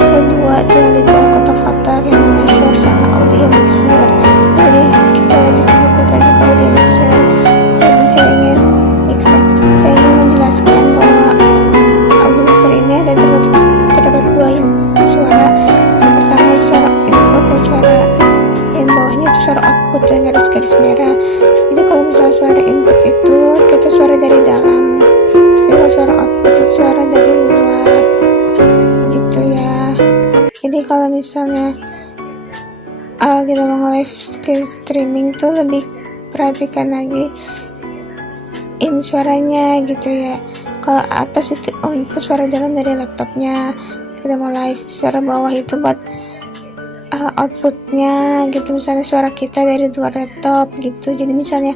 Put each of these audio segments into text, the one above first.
kedua tuh yang di bawah kotak-kotak yang namanya short sama audio mixer. Jadi kita lebih fokus lagi ke audio mixer. Jadi saya ingin menjelaskan bahwa audio mixer ini terdapat dua suara. Yang pertama itu suara input dan suara yang bawahnya itu suara output dan garis-garis merah. Jadi kalau misalnya suara input itu kita suara dari dalam, jadi kalau suara output itu suara dari luar gitu ya. Jadi kalau misalnya kita mau live streaming tuh lebih perhatikan lagi in suaranya gitu ya. Kalau atas itu input suara dalam dari laptopnya, kita mau live. Suara bawah itu buat outputnya gitu, misalnya suara kita dari luar laptop gitu. Jadi misalnya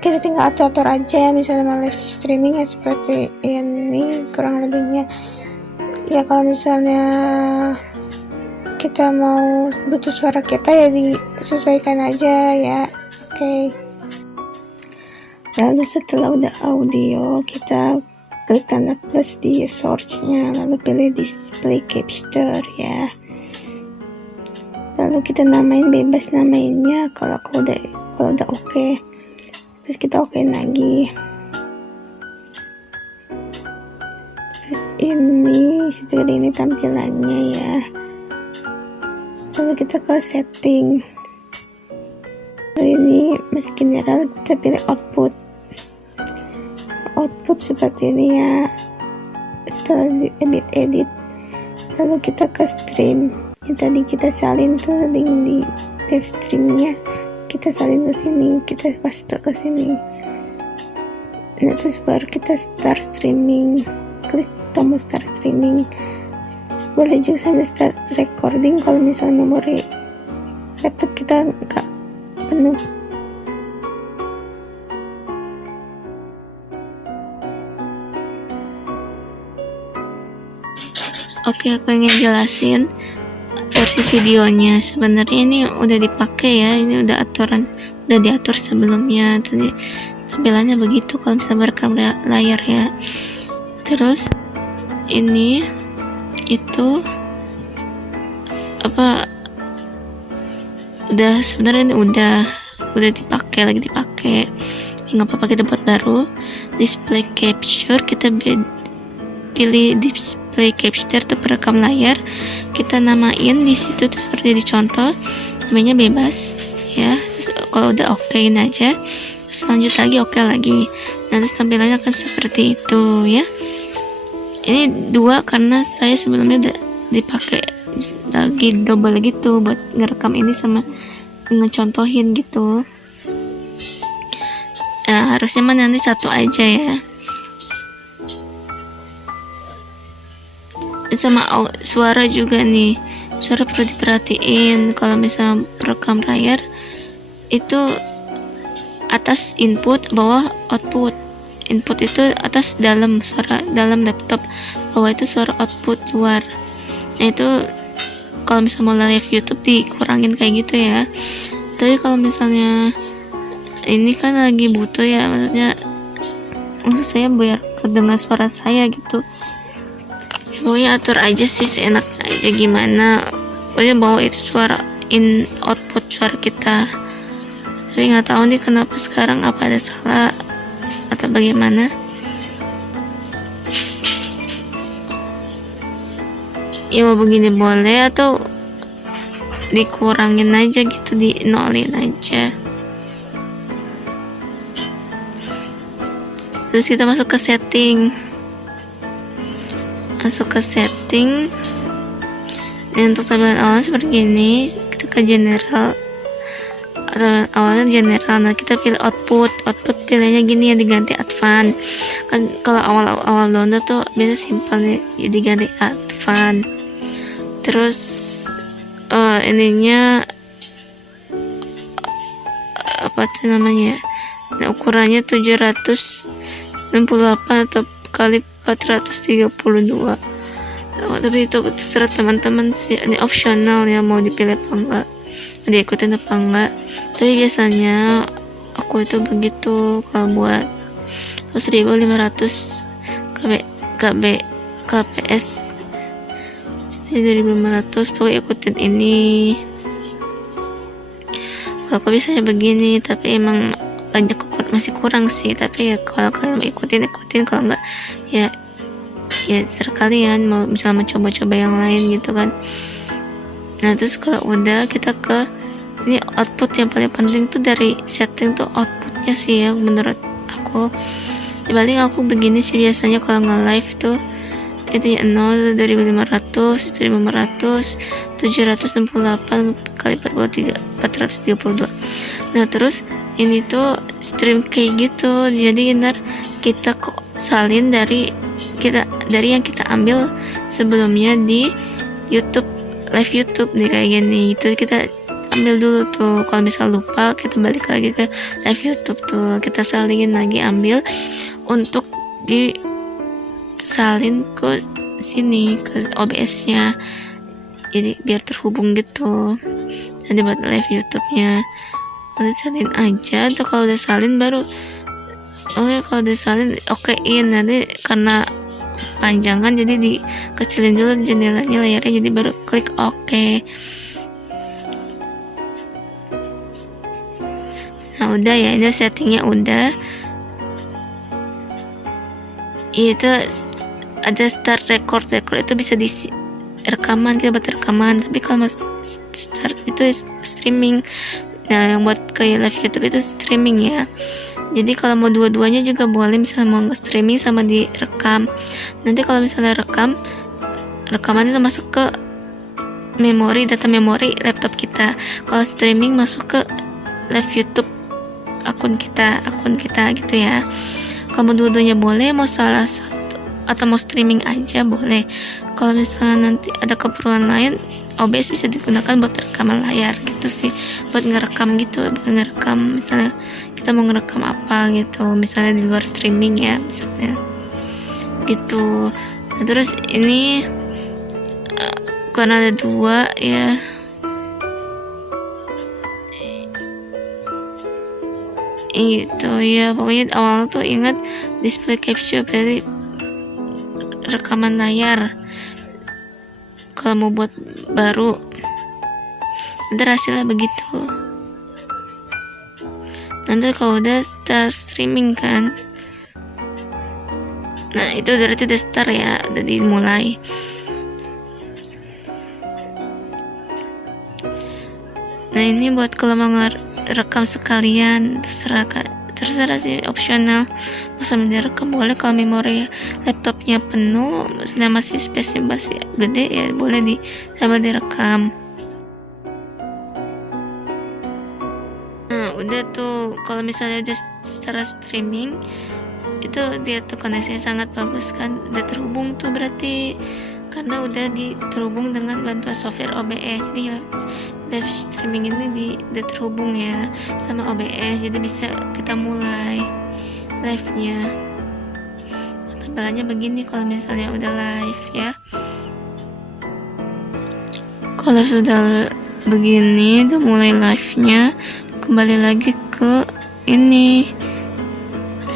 kita tinggal atur aja, misalnya mau live streaming ya seperti ini kurang lebihnya ya. Kalau misalnya kita mau butuh suara kita ya disesuaikan aja ya. Oke. Lalu setelah udah audio, kita klik tanda plus di source-nya, lalu pilih display capture ya. Lalu kita namain, bebas namainnya kalau udah oke. Terus kita okein lagi. Terus ini seperti ini tampilannya ya. Lalu kita ke setting. Lalu ini masih general, kita pilih output. Output seperti ini ya. Setelah di edit, lalu kita ke stream. Yang tadi kita salin tuh link di live streamnya, kita salin ke sini, kita paste ke sini. Nah terus baru kita start streaming, klik tombol start streaming. Boleh juga sambil start recording kalau misalnya memori laptop kita nggak penuh. Oke, aku ingin jelasin versi videonya. Sebenarnya ini udah dipakai ya, ini udah diatur sebelumnya. Tadi tampilannya begitu kalau misalnya merekam layar ya. Terus ini itu udah sebenarnya ini udah dipakai, lagi dipakai. Nggak apa-apa, kita buat baru display capture. Kita pilih display capture tuh perekam layar, kita namain di situ tuh seperti di contoh, namanya bebas ya. Terus kalau udah okein aja, terus lanjut lagi, oke lagi. Nanti tampilannya akan seperti itu ya. Ini dua karena saya sebelumnya udah dipakai lagi double gitu buat ngerekam ini sama ngecontohin gitu. Nah, harusnya mah nanti satu aja ya. Sama suara juga nih, suara perlu diperhatiin. Kalau misalnya perekam layar itu atas input, bawah output. Input itu atas dalam, suara dalam laptop, bawah itu suara output luar. Nah itu kalau misalnya mau live YouTube dikurangin kayak gitu ya. Tapi kalau misalnya ini kan lagi butuh ya, maksudnya saya biar kedengar suara saya gitu. Pokoknya atur aja sih seenaknya aja gimana. Pokoknya bawa itu suara in output suara kita. Tapi nggak tahu nih kenapa sekarang, apa ada salah atau bagaimana. Ya mau begini boleh, atau dikurangin aja gitu, di nolin aja. Terus kita masuk ke setting. Dan untuk tampilan awalnya seperti ini, kita ke general. Tampilan awalnya general. Nah kita pilih output pilihnya gini ya, diganti advance. Kan kalau awal download tuh biasa simpel nih, ya diganti advance. Terus ininya apa tuh namanya? Nah, ukurannya 768 atau kali 432. Tapi itu terserah teman-teman sih, ini opsional ya, mau dipilih apa enggak, mau diikutin apa enggak. Tapi biasanya aku itu begitu kalau buat 1500 kps 1.500. Pokoknya ikutin ini. Kalau aku biasanya begini, tapi emang banyak masih kurang sih. Tapi ya kalau kalian mau ikutin, kalau enggak ya serah kalian mau misalnya coba-coba yang lain gitu kan. Nah terus kalau udah kita ke ini output, yang paling penting tuh dari setting tuh outputnya sih ya menurut aku. Ya paling aku begini sih biasanya kalau nge-live tuh itu ya 0 dari 500, 1500, 768 kali 43, 432. Nah terus ini tuh stream kayak gitu, jadi ntar kita kok salin dari yang kita ambil sebelumnya di YouTube, live YouTube nih kayak gini. Itu kita ambil dulu tuh, kalau misal lupa kita balik lagi ke live YouTube tuh, kita salin lagi, ambil untuk disalin ke sini ke OBS-nya, jadi biar terhubung gitu. Jadi buat live YouTube-nya udah salin aja tuh. Kalau udah salin baru kalau udah salin okein, nanti karena panjangan jadi dikecilin dulu jendelanya, layarnya, jadi baru klik oke. Nah udah ya, ini settingnya udah. Itu ada start record itu bisa di rekaman, kita buat rekaman. Tapi kalau mas start itu streaming. Nah yang buat kayak live YouTube itu streaming ya. Jadi kalau mau dua-duanya juga boleh, misalnya mau nge-streaming sama direkam. Nanti kalau misalnya rekaman itu masuk ke data memori laptop kita. Kalau streaming masuk ke live YouTube akun kita gitu ya. Kalau mau dua-duanya boleh, mau salah satu atau mau streaming aja boleh. Kalau misalnya nanti ada keperluan lain, OBS bisa digunakan buat rekaman layar gitu sih, buat ngerekam gitu, bukan ngerekam misalnya kita mau ngerekam apa gitu, misalnya di luar streaming ya misalnya gitu. Nah terus ini karena ada dua ya, itu ya pokoknya awalnya tuh ingat display capture, berarti rekaman layar. Kalau mau buat baru nanti hasilnya begitu. Nanti kalau udah start streaming kan, nah itu berarti udah start ya, udah dimulai. Nah ini buat kalau mau rekam sekalian, terserah sih, opsional. Mau sambil direkam boleh. Kalau memori laptopnya penuh, maksudnya masih space-nya masih gede ya boleh sambil direkam. Nah udah tuh, kalau misalnya udah secara streaming itu dia tuh koneksinya sangat bagus kan, udah terhubung tuh berarti, karena udah terhubung dengan bantuan software OBS. Jadi live streaming ini udah terhubung ya sama OBS, jadi bisa kita mulai live-nya. Tampilannya begini kalau misalnya udah live ya. Kalau sudah begini, udah mulai live-nya, kembali lagi ke ini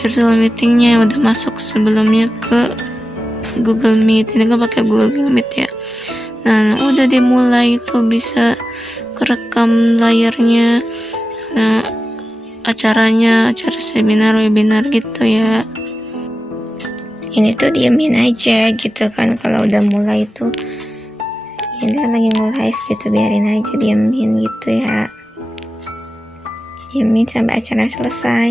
virtual meeting-nya, udah masuk sebelumnya ke Google Meet. Ini kan pakai Google Meet ya. Nah udah dimulai itu, bisa kerekam layarnya, misalnya acara seminar, webinar gitu ya. Ini tuh diamin aja gitu kan, kalau udah mulai itu ini lagi nge-live gitu, biarin aja diamin gitu ya, diamin sampai acara selesai.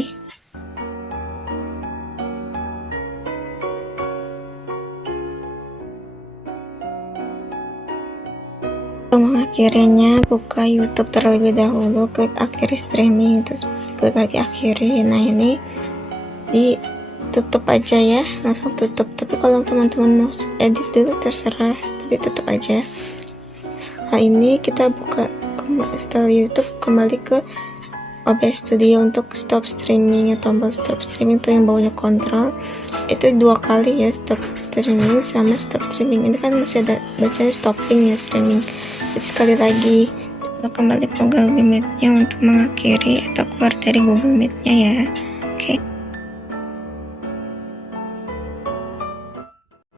Mengakhirinya, buka YouTube terlebih dahulu, klik akhiri streaming, terus klik lagi akhiri. Nah ini ditutup aja ya, langsung tutup. Tapi kalau teman-teman mau edit dulu terserah, tapi tutup aja. Nah ini kita buka setelah YouTube, kembali ke OBS Studio untuk stop streaming ya. Tombol stop streaming tuh yang bawahnya kontrol, itu 2 kali ya, stop streaming sama stop streaming. Ini kan masih ada bacanya stopping ya, streaming. Jadi sekali lagi kita kembali ke Google Meet-nya untuk mengakhiri atau keluar dari Google Meet-nya ya.